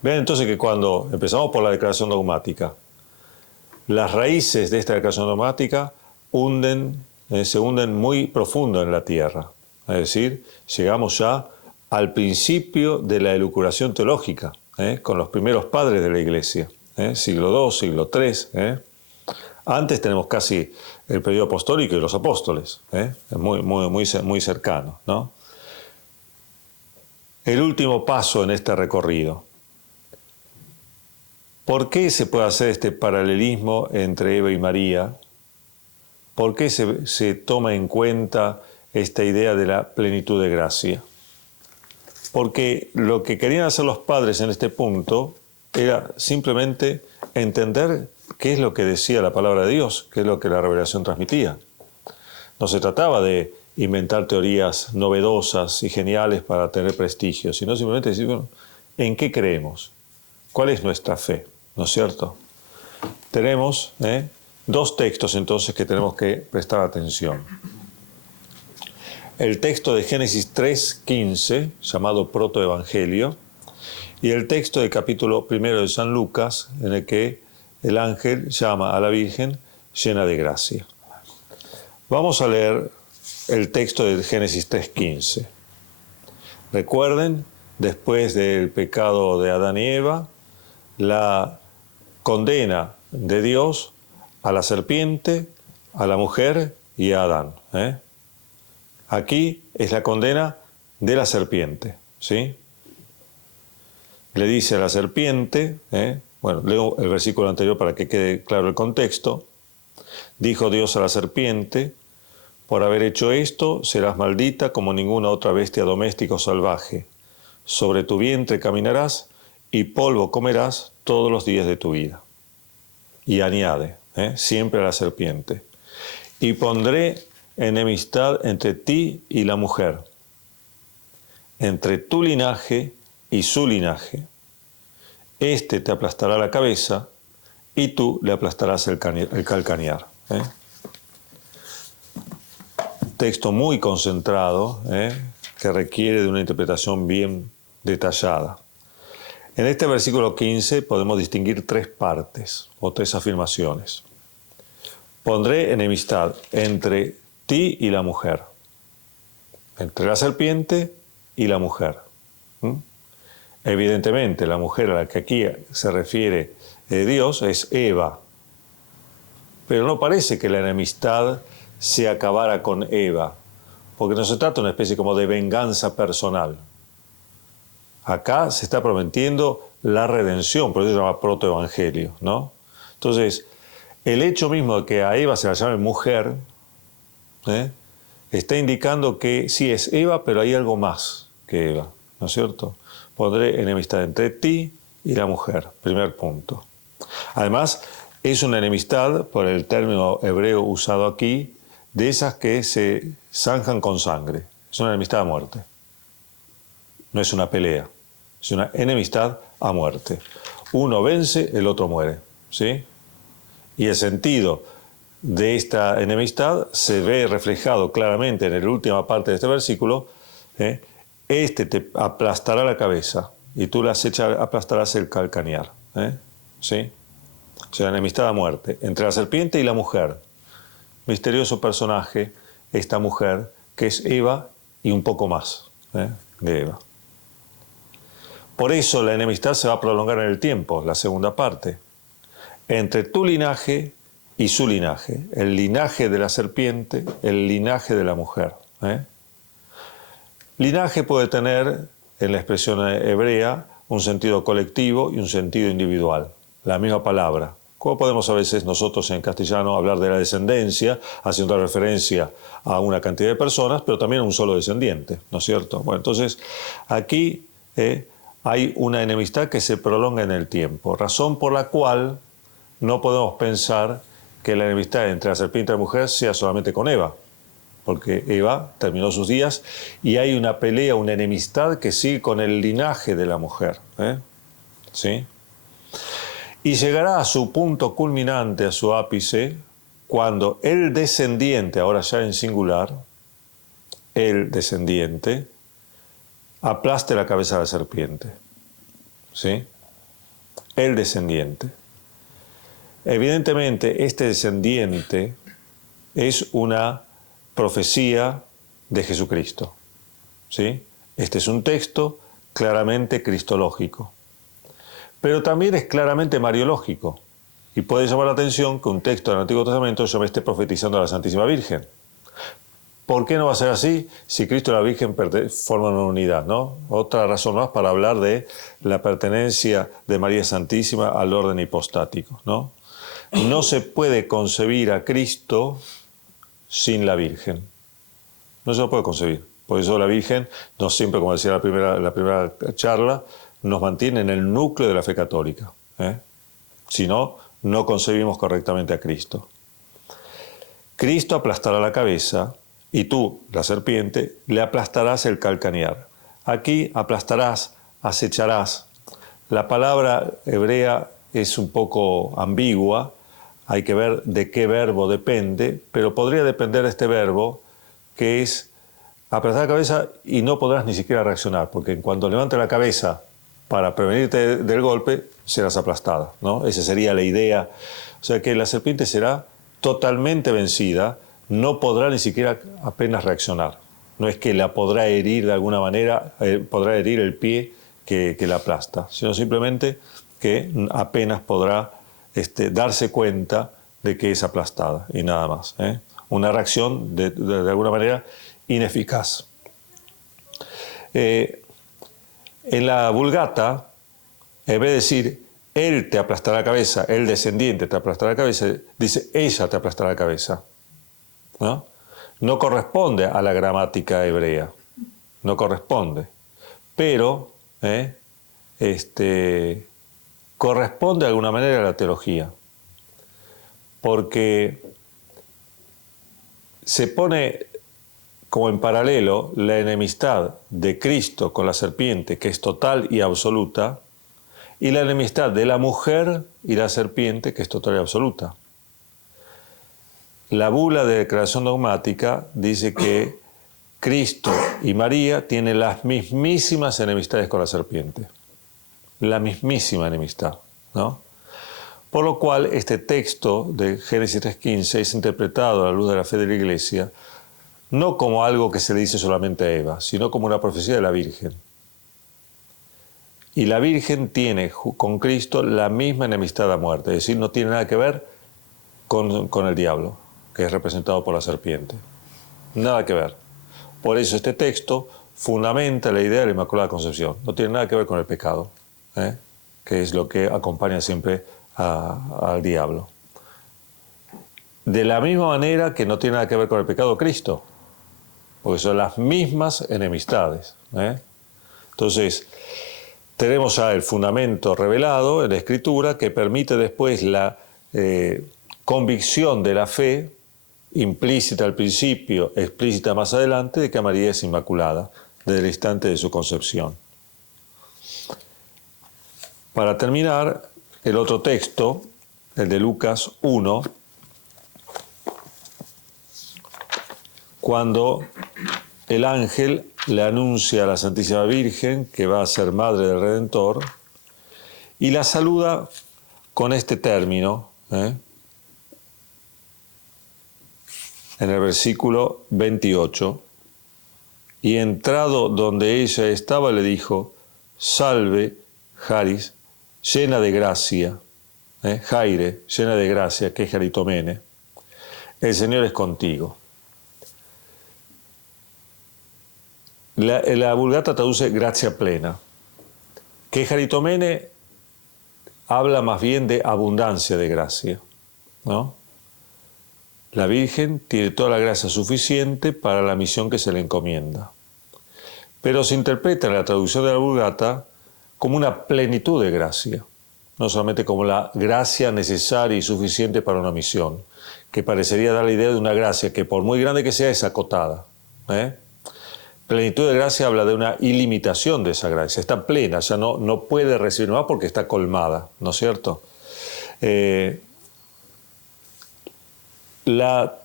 Vean entonces que cuando empezamos por la declaración dogmática, las raíces de esta declaración dogmática se hunden muy profundo en la tierra. Es decir, llegamos ya al principio de la elucubración teológica, con los primeros padres de la Iglesia, siglo II, siglo III. Antes tenemos casi el periodo apostólico y los apóstoles, muy cercano, ¿no? El último paso en este recorrido. ¿Por qué se puede hacer este paralelismo entre Eva y María? ¿Por qué se toma en cuenta esta idea de la plenitud de gracia? Porque lo que querían hacer los padres en este punto era simplemente entender qué es lo que decía la palabra de Dios, qué es lo que la revelación transmitía. No se trataba de inventar teorías novedosas y geniales para tener prestigio, sino simplemente decir, bueno, ¿en qué creemos? ¿Cuál es nuestra fe? ¿No es cierto? Tenemos dos textos entonces que tenemos que prestar atención. El texto de Génesis 3:15, llamado Protoevangelio, y el texto del capítulo 1 de San Lucas, en el que el ángel llama a la Virgen llena de gracia. Vamos a leer el texto de Génesis 3:15. Recuerden, después del pecado de Adán y Eva, la condena de Dios a la serpiente, a la mujer y a Adán. Aquí es la condena de la serpiente, ¿sí? Le dice a la serpiente, bueno, leo el versículo anterior para que quede claro el contexto. Dijo Dios a la serpiente: por haber hecho esto, serás maldita como ninguna otra bestia doméstica o salvaje. Sobre tu vientre caminarás y polvo comerás todos los días de tu vida. Y añade, siempre a la serpiente: y pondré enemistad entre ti y la mujer, entre tu linaje y su linaje. Este te aplastará la cabeza y tú le aplastarás el calcañar. Texto muy concentrado, que requiere de una interpretación bien detallada. En este versículo 15 podemos distinguir tres partes o tres afirmaciones. Pondré enemistad entre ti y la mujer, entre la serpiente y la mujer. Evidentemente, la mujer a la que aquí se refiere Dios es Eva, pero no parece que la enemistad se acabara con Eva, porque no se trata de una especie como de venganza personal. Acá se está prometiendo la redención, por eso se llama protoevangelio, ¿no? Entonces, el hecho mismo de que a Eva se la llame mujer, está indicando que sí es Eva, pero hay algo más que Eva, ¿no es cierto? Pondré enemistad entre ti y la mujer, primer punto. Además, es una enemistad, por el término hebreo usado aquí, de esas que se zanjan con sangre. Es una enemistad a muerte. No es una pelea, es una enemistad a muerte. Uno vence, el otro muere, ¿sí? Y el sentido de esta enemistad se ve reflejado claramente en la última parte de este versículo. Este te aplastará la cabeza y tú las aplastarás el calcañar. ¿Sí? O sea, enemistad a muerte entre la serpiente y la mujer. Misterioso personaje, esta mujer, que es Eva y un poco más de Eva. Por eso la enemistad se va a prolongar en el tiempo, la segunda parte, entre tu linaje y su linaje, el linaje de la serpiente, el linaje de la mujer. Linaje puede tener, en la expresión hebrea, un sentido colectivo y un sentido individual, la misma palabra. Como podemos a veces nosotros en castellano hablar de la descendencia, haciendo referencia a una cantidad de personas, pero también a un solo descendiente, ¿no es cierto? Bueno, entonces aquí hay una enemistad que se prolonga en el tiempo, razón por la cual no podemos pensar que la enemistad entre la serpiente y la mujer sea solamente con Eva, porque Eva terminó sus días y hay una pelea, una enemistad que sigue con el linaje de la mujer. ¿Sí? Y llegará a su punto culminante, a su ápice, cuando el descendiente, ahora ya en singular, el descendiente, aplaste la cabeza de la serpiente. ¿Sí? El descendiente. Evidentemente, este descendiente es una profecía de Jesucristo. ¿Sí? Este es un texto claramente cristológico. Pero también es claramente mariológico. Y puede llamar la atención que un texto del Antiguo Testamento yo me esté profetizando a la Santísima Virgen. ¿Por qué no va a ser así si Cristo y la Virgen forman una unidad, ¿no? Otra razón más para hablar de la pertenencia de María Santísima al orden hipostático, ¿no? No se puede concebir a Cristo sin la Virgen. No se lo puede concebir. Por eso la Virgen, no siempre, como decía la primera charla, nos mantiene en el núcleo de la fe católica. Si no, no concebimos correctamente a Cristo. Cristo aplastará la cabeza y tú, la serpiente, le aplastarás el calcañar. Aquí aplastarás, acecharás. La palabra hebrea es un poco ambigua, hay que ver de qué verbo depende, pero podría depender de este verbo, que es aplastar la cabeza y no podrás ni siquiera reaccionar, porque en cuanto levantes la cabeza para prevenirte del golpe, serás aplastada, ¿no? Esa sería la idea. O sea que la serpiente será totalmente vencida, no podrá ni siquiera apenas reaccionar. No es que la podrá herir de alguna manera, podrá herir el pie que la aplasta, sino simplemente que apenas podrá darse cuenta de que es aplastada y nada más. Una reacción de alguna manera ineficaz. En la Vulgata, en vez de decir él te aplastará la cabeza, el descendiente te aplastará la cabeza, dice ella te aplastará la cabeza. No corresponde a la gramática hebrea, no corresponde, pero corresponde de alguna manera a la teología, porque se pone como en paralelo la enemistad de Cristo con la serpiente, que es total y absoluta, y la enemistad de la mujer y la serpiente, que es total y absoluta. La bula de declaración dogmática dice que Cristo y María tienen las mismísimas enemistades con la serpiente. La mismísima enemistad, ¿no? Por lo cual, este texto de Génesis 3.15 es interpretado a la luz de la fe de la Iglesia no como algo que se le dice solamente a Eva, sino como una profecía de la Virgen. Y la Virgen tiene con Cristo la misma enemistad a muerte, es decir, no tiene nada que ver con el diablo, que es representado por la serpiente. Nada que ver. Por eso este texto fundamenta la idea de la Inmaculada Concepción. No tiene nada que ver con el pecado, que es lo que acompaña siempre al diablo. De la misma manera que no tiene nada que ver con el pecado Cristo, porque son las mismas enemistades. Entonces, tenemos ya el fundamento revelado en la Escritura que permite después la convicción de la fe, implícita al principio, explícita más adelante, de que María es inmaculada desde el instante de su concepción. Para terminar, el otro texto, el de Lucas 1, cuando el ángel le anuncia a la Santísima Virgen que va a ser madre del Redentor y la saluda con este término, en el versículo 28. Y entrado donde ella estaba, le dijo: salve, Charis, llena de gracia, Jaire, llena de gracia, que es Jaritomene, el Señor es contigo. La Vulgata traduce gracia plena. Que Jaritomene habla más bien de abundancia de gracia, ¿no? La Virgen tiene toda la gracia suficiente para la misión que se le encomienda. Pero se interpreta en la traducción de la Vulgata como una plenitud de gracia, no solamente como la gracia necesaria y suficiente para una misión, que parecería dar la idea de una gracia que, por muy grande que sea, es acotada. Plenitud de gracia habla de una ilimitación de esa gracia, está plena, ya no puede recibir más porque está colmada, ¿no es cierto? La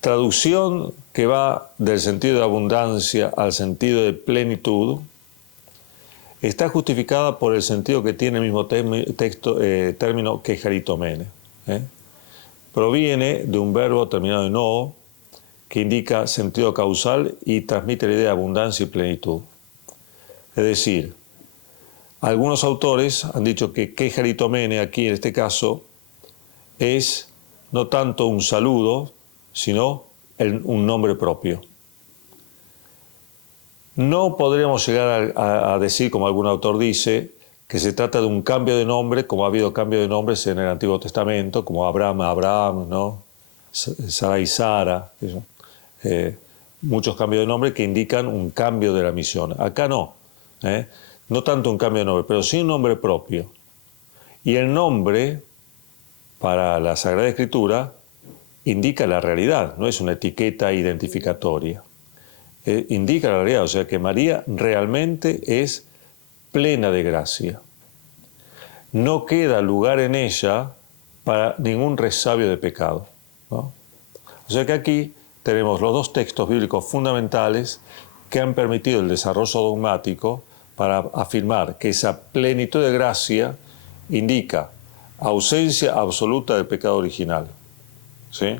traducción que va del sentido de abundancia al sentido de plenitud está justificada por el sentido que tiene el mismo término que Jaritomene. Proviene de un verbo terminado en o, que indica sentido causal y transmite la idea de abundancia y plenitud. Es decir, algunos autores han dicho que Jaritomene, aquí en este caso, es no tanto un saludo, sino un nombre propio. No podríamos llegar a decir, como algún autor dice, que se trata de un cambio de nombre, como ha habido cambio de nombres en el Antiguo Testamento, como Abraham, ¿no? Sara y Sara, muchos cambios de nombre que indican un cambio de la misión. Acá no, no tanto un cambio de nombre, pero sí un nombre propio. Y el nombre, para la Sagrada Escritura, indica la realidad, no es una etiqueta identificatoria. Indica la realidad, o sea que María realmente es plena de gracia. No queda lugar en ella para ningún resabio de pecado, ¿no? O sea que aquí tenemos los dos textos bíblicos fundamentales que han permitido el desarrollo dogmático para afirmar que esa plenitud de gracia indica ausencia absoluta del pecado original, ¿sí?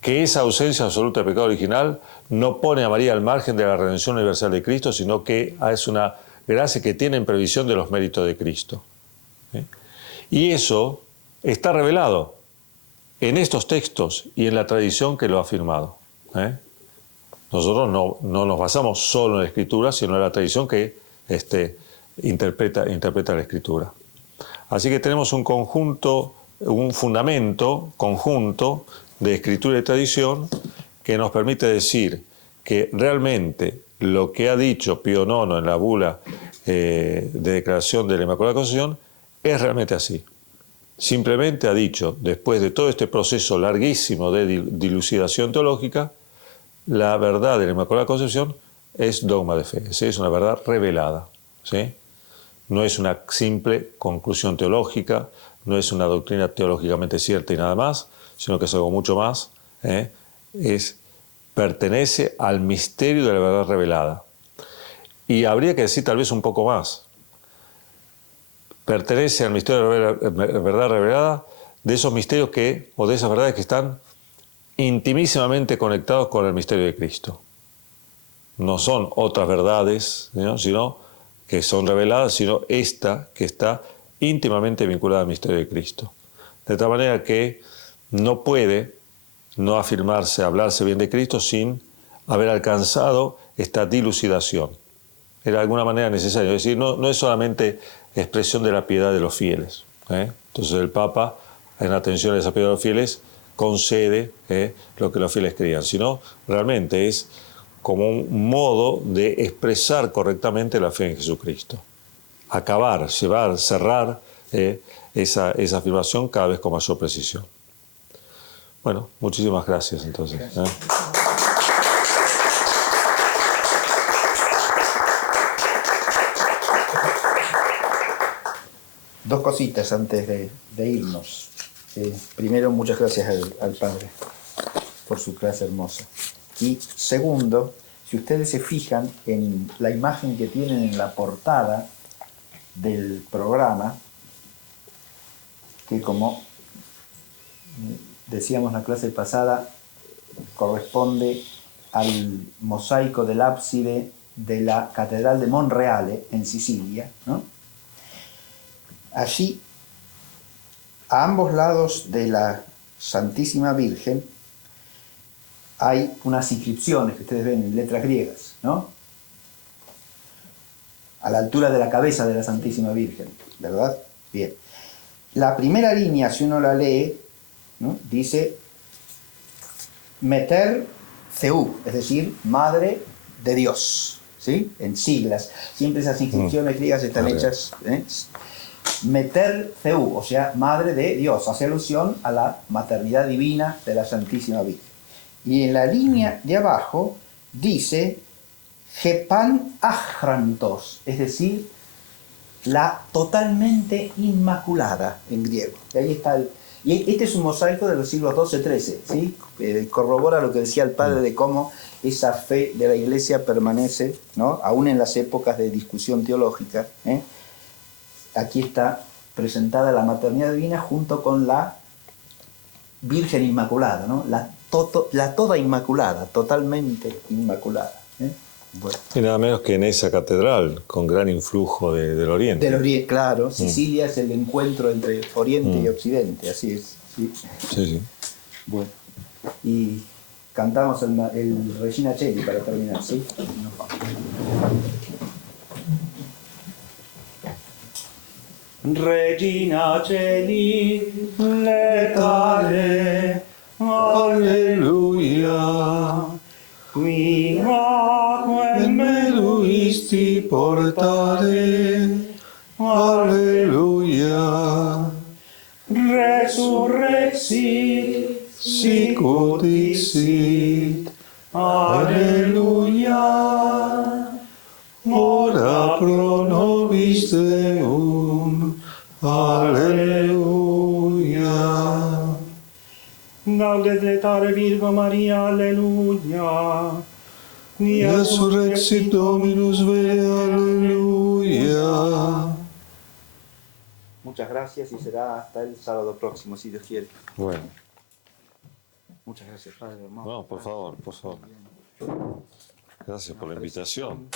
Que esa ausencia absoluta del pecado original no pone a María al margen de la redención universal de Cristo, sino que es una gracia que tiene en previsión de los méritos de Cristo, ¿sí? Y eso está revelado en estos textos y en la tradición que lo ha afirmado. Nosotros no nos basamos solo en la Escritura, sino en la tradición que interpreta la Escritura. Así que tenemos un conjunto, un fundamento conjunto de Escritura y tradición que nos permite decir que realmente lo que ha dicho Pío IX en la bula de declaración de la Inmaculada Concepción es realmente así. Simplemente ha dicho, después de todo este proceso larguísimo de dilucidación teológica, la verdad de la Inmaculada Concepción es dogma de fe, es una verdad revelada, ¿sí? No es una simple conclusión teológica, no es una doctrina teológicamente cierta y nada más, sino que es algo mucho más, pertenece al misterio de la verdad revelada. Y habría que decir tal vez un poco más. Pertenece al misterio de la verdad revelada, de esos misterios o de esas verdades que están intimísimamente conectados con el misterio de Cristo. No son otras verdades, ¿no?, sino que son reveladas, sino esta que está íntimamente vinculada al misterio de Cristo. De tal manera que no puede no afirmarse, hablarse bien de Cristo sin haber alcanzado esta dilucidación. Era de alguna manera necesario, es decir, no es solamente expresión de la piedad de los fieles. Entonces el Papa, en atención a esa piedad de los fieles, concede lo que los fieles creían, sino realmente es como un modo de expresar correctamente la fe en Jesucristo. Acabar, llevar, cerrar esa afirmación cada vez con mayor precisión. Bueno, muchísimas gracias entonces. Dos cositas antes de irnos. Primero, muchas gracias al Padre por su clase hermosa. Y segundo, si ustedes se fijan en la imagen que tienen en la portada del programa, que como decíamos en la clase pasada, corresponde al mosaico del ábside de la Catedral de Monreale, en Sicilia, ¿no? Allí, a ambos lados de la Santísima Virgen, hay unas inscripciones que ustedes ven en letras griegas, ¿no? A la altura de la cabeza de la Santísima Virgen, ¿verdad? Bien. La primera línea, si uno la lee, ¿no?, dice Meter Theou, es decir, Madre de Dios, ¿sí? En siglas. Siempre esas inscripciones griegas están hechas, Meter Theou, o sea, Madre de Dios, hace alusión a la maternidad divina de la Santísima Virgen. Y en la línea de abajo dice Hepan Achrantos, es decir, la totalmente inmaculada en griego. Y ahí está y este es un mosaico de los siglos XII-XIII, ¿sí? Corrobora lo que decía el padre de cómo esa fe de la Iglesia permanece, ¿no?, aún en las épocas de discusión teológica. Aquí está presentada la maternidad divina junto con la Virgen Inmaculada, ¿no? La toda inmaculada, totalmente inmaculada. Bueno. Y nada menos que en esa catedral, con gran influjo del Oriente. Del Oriente, claro. Sicilia es el encuentro entre Oriente y Occidente, así es. Sí. Sí, sí. Bueno. Y cantamos el Regina Coeli para terminar, ¿sí? Nos vamos. Regina Coeli, letale, alleluia, qui me luisti portare, alleluia, resurrexit, sicut dixit, alleluia, ora pro nobis Deum, alleluia. Gaudet letare Virgo Maria, alleluia. Resurrexit Dominus Vere, aleluya. Muchas gracias y será hasta el sábado próximo, si Dios quiere. Bueno. Muchas gracias, Padre. No, por favor, por favor. Gracias por la invitación.